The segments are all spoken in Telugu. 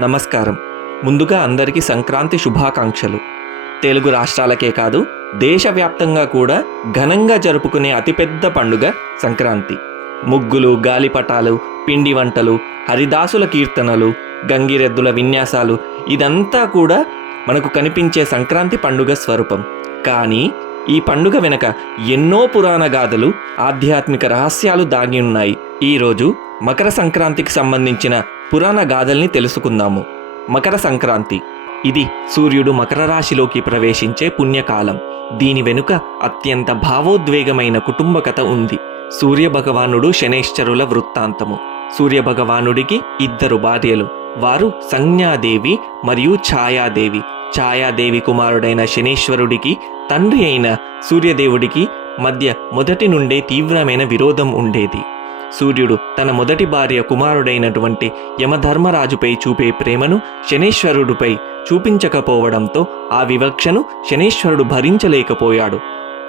నమస్కారం. ముందుగా అందరికీ సంక్రాంతి శుభాకాంక్షలు. తెలుగు రాష్ట్రాలకే కాదు దేశవ్యాప్తంగా కూడా ఘనంగా జరుపుకునే అతిపెద్ద పండుగ సంక్రాంతి. ముగ్గులు గాలిపటాలు పిండి వంటలు హరిదాసుల కీర్తనలు గంగిరెద్దుల విన్యాసాలు ఇదంతా కూడా మనకు కనిపించే సంక్రాంతి పండుగ స్వరూపం. కానీ ఈ పండుగ వెనక ఎన్నో పురాణ గాథలు ఆధ్యాత్మిక రహస్యాలు దాగి ఉన్నాయి. ఈరోజు మకర సంక్రాంతికి సంబంధించిన పురాణ గాథల్ని తెలుసుకుందాము. మకర సంక్రాంతి. ఇది సూర్యుడు మకర రాశిలోకి ప్రవేశించే పుణ్యకాలం. దీని వెనుక అత్యంత భావోద్వేగమైన కుటుంబ కథ ఉంది. సూర్య భగవానుడు శనేశ్వరుల వృత్తాంతము. సూర్య భగవానుడికి ఇద్దరు భార్యలు. వారు సంజ్ఞాదేవి మరియు ఛాయాదేవి. ఛాయాదేవి కుమారుడైన శనేశ్వరుడికి తండ్రి అయిన సూర్యదేవుడికి మధ్య మొదటి నుండే తీవ్రమైన విరోధం ఉండేది. సూర్యుడు తన మొదటి భార్య కుమారుడైనటువంటి యమధర్మరాజుపై చూపే ప్రేమను శనేశ్వరుడిపై చూపించకపోవడంతో ఆ వివక్షను శనేశ్వరుడు భరించలేకపోయాడు.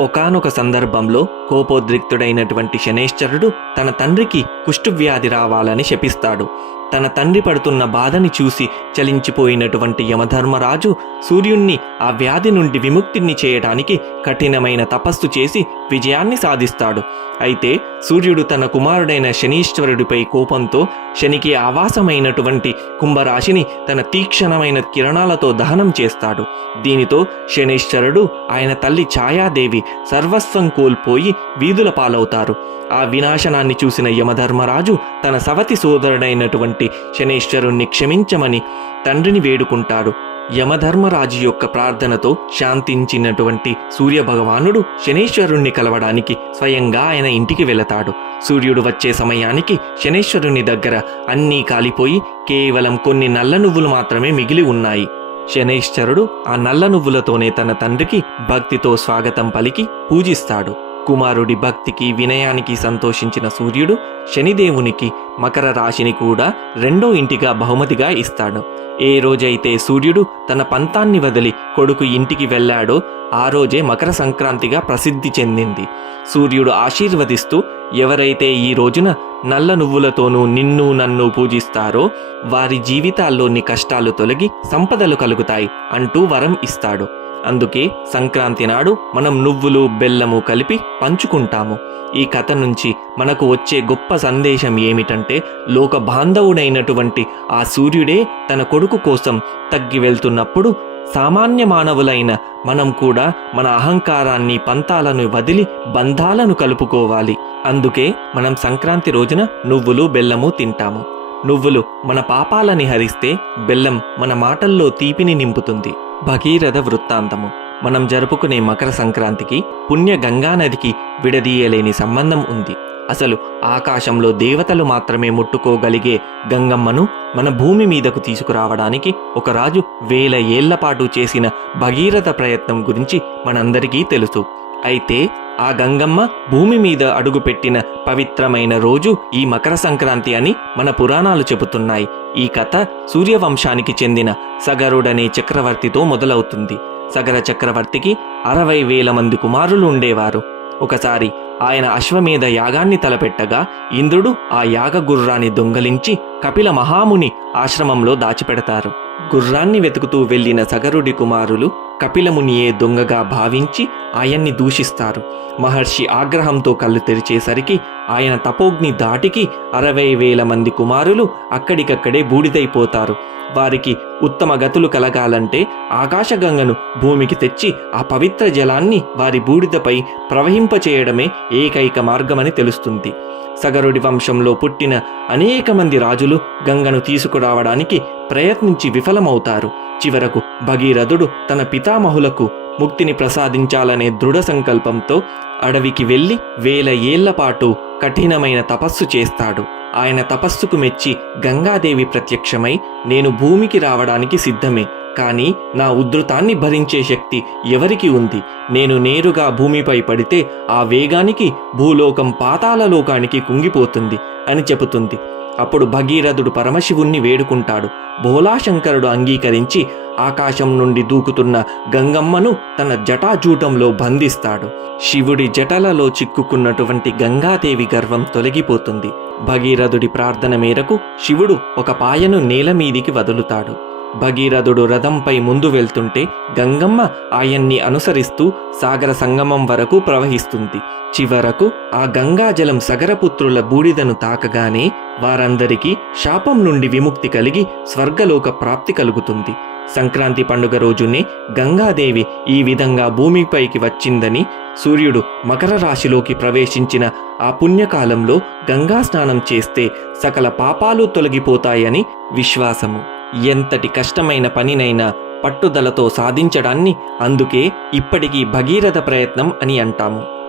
ఒకానొక సందర్భంలో కోపోద్రిక్తుడైనటువంటి శనేశ్వరుడు తన తండ్రికి కుష్ఠువ్యాధి రావాలని శపిస్తాడు. తన తండ్రి పడుతున్న బాధని చూసి చలించిపోయినటువంటి యమధర్మరాజు సూర్యుణ్ణి ఆ వ్యాధి నుండి విముక్తిని చేయడానికి కఠినమైన తపస్సు చేసి విజయాన్ని సాధిస్తాడు. అయితే సూర్యుడు తన కుమారుడైన శనీశ్వరుడిపై కోపంతో శనికి ఆవాసమైనటువంటి కుంభరాశిని తన తీక్షణమైన కిరణాలతో దహనం చేస్తాడు. దీనితో శనీశ్వరుడు ఆయన తల్లి ఛాయాదేవి సర్వస్వం కోల్పోయి వీధుల పాలవుతారు. ఆ వినాశనాన్ని చూసిన యమధర్మరాజు తన సవతి సోదరుడైనటువంటి శనేశ్వరుణ్ణి క్షమించమని తండ్రిని వేడుకుంటాడు. యమధర్మరాజు యొక్క ప్రార్థనతో శాంతించినటువంటి సూర్యభగవానుడు శనేశ్వరుణ్ణి కలవడానికి స్వయంగా ఆయన ఇంటికి వెళతాడు. సూర్యుడు వచ్చే సమయానికి శనేశ్వరుని దగ్గర అన్నీ కాలిపోయి కేవలం కొన్ని నల్ల నువ్వులు మాత్రమే మిగిలి ఉన్నాయి. శనేశ్వరుడు ఆ నల్ల నువ్వులతోనే తన తండ్రికి భక్తితో స్వాగతం పలికి పూజిస్తాడు. కుమారుడి భక్తికి వినయానికి సంతోషించిన సూర్యుడు శనిదేవునికి మకర రాశిని కూడా రెండో ఇంటిగా బహుమతిగా ఇస్తాడు. ఏ రోజైతే సూర్యుడు తన పంతాన్ని వదిలి కొడుకు ఇంటికి వెళ్ళాడో ఆ రోజే మకర సంక్రాంతిగా ప్రసిద్ధి చెందింది. సూర్యుడు ఆశీర్వదిస్తూ ఎవరైతే ఈ రోజున నల్ల నువ్వులతోనూ నిన్ను నన్ను పూజిస్తారో వారి జీవితాల్లోని కష్టాలు తొలగి సంపదలు కలుగుతాయి అంటూ వరం ఇస్తాడు. అందుకే సంక్రాంతి నాడు మనం నువ్వులు బెల్లము కలిపి పంచుకుంటాము. ఈ కథ నుంచి మనకు వచ్చే గొప్ప సందేశం ఏమిటంటే లోక బాంధవుడైనటువంటి ఆ సూర్యుడే తన కొడుకు కోసం తగ్గి వెళ్తున్నప్పుడు సామాన్య మానవులైన మనం కూడా మన అహంకారాన్ని పంతాలను వదిలి బంధాలను కలుపుకోవాలి. అందుకే మనం సంక్రాంతి రోజున నువ్వులు బెల్లము తింటాము. నువ్వులు మన పాపాలని హరిస్తే బెల్లం మన మాటల్లో తీపిని నింపుతుంది. భగీరథ వృత్తాంతము. మనం జరుపుకునే మకర సంక్రాంతికి పుణ్య గంగానదికి విడదీయలేని సంబంధం ఉంది. అసలు ఆకాశంలో దేవతలు మాత్రమే ముట్టుకోగలిగే గంగమ్మను మన భూమి మీదకు తీసుకురావడానికి ఒక రాజు వేల ఏళ్ళ పాటు చేసిన భగీరథ ప్రయత్నం గురించి మనందరికీ తెలుసు. అయితే ఆ గంగమ్మ భూమి మీద అడుగుపెట్టిన పవిత్రమైన రోజు ఈ మకర సంక్రాంతి అని మన పురాణాలు చెబుతున్నాయి. ఈ కథ సూర్యవంశానికి చెందిన సగరుడనే చక్రవర్తితో మొదలవుతుంది. సగర చక్రవర్తికి అరవై వేల మంది కుమారులు ఉండేవారు. ఒకసారి ఆయన అశ్వమేధ యాగాన్ని తలపెట్టగా ఇంద్రుడు ఆ యాగ గుర్రాన్ని దొంగలించి కపిల మహాముని ఆశ్రమంలో దాచిపెడతారు. గుర్రాన్ని వెతుకుతూ వెళ్ళిన సగరుడి కుమారులు కపిలమునియే దొంగగా భావించి ఆయన్ని దూషిస్తారు. మహర్షి ఆగ్రహంతో కళ్ళు తెరిచేసరికి ఆయన తపోగ్ని దాటికి అరవై వేల మంది కుమారులు అక్కడికక్కడే బూడిదైపోతారు. వారికి ఉత్తమ గతులు కలగాలంటే ఆకాశగంగను భూమికి తెచ్చి ఆ పవిత్ర జలాన్ని వారి బూడిదపై ప్రవహింపచేయడమే ఏకైక మార్గమని తెలుస్తుంది. సగరుడి వంశంలో పుట్టిన అనేక మంది రాజులు గంగను తీసుకురావడానికి ప్రయత్నించి విఫలమవుతారు. చివరకు భగీరథుడు తన పితామహులకు ముక్తిని ప్రసాదించాలనే దృఢ సంకల్పంతో అడవికి వెళ్ళి వేల ఏళ్ళ పాటు కఠినమైన తపస్సు చేస్తాడు. ఆయన తపస్సుకు మెచ్చి గంగాదేవి ప్రత్యక్షమై నేను భూమికి రావడానికి సిద్ధమే కానీ నా ఉధృతాన్ని భరించే శక్తి ఎవరికి ఉంది? నేను నేరుగా భూమిపై పడితే ఆ వేగానికి భూలోకం పాతాల లోకానికి కుంగిపోతుంది అని చెబుతుంది. అప్పుడు భగీరథుడు పరమశివుణ్ణి వేడుకుంటాడు. భోలాశంకరుడు అంగీకరించి ఆకాశం నుండి దూకుతున్న గంగమ్మను తన జటాజూటంలో బంధిస్తాడు. శివుడి జటలలో చిక్కుకున్నటువంటి గంగాదేవి గర్వం తొలగిపోతుంది. భగీరథుడి ప్రార్థన మేరకు శివుడు ఒక పాయను నేల మీదికి వదులుతాడు. భగీరథుడు రథంపై ముందు వెళ్తుంటే గంగమ్మ ఆయన్ని అనుసరిస్తూ సాగర సంగమం వరకు ప్రవహిస్తుంది. చివరకు ఆ గంగాజలం సగరపుత్రుల బూడిదను తాకగానే వారందరికీ శాపం నుండి విముక్తి కలిగి స్వర్గలోక ప్రాప్తి కలుగుతుంది. సంక్రాంతి పండుగ రోజునే గంగాదేవి ఈ విధంగా భూమిపైకి వచ్చిందని సూర్యుడు మకర రాశిలోకి ప్రవేశించిన ఆ పుణ్యకాలంలో గంగా స్నానం చేస్తే సకల పాపాలు తొలగిపోతాయని విశ్వాసము. ఎంతటి కష్టమైన పనినైనా పట్టుదలతో సాధించడాన్ని అందుకే ఇప్పటికీ భగీరథ ప్రయత్నం అని అంటాము.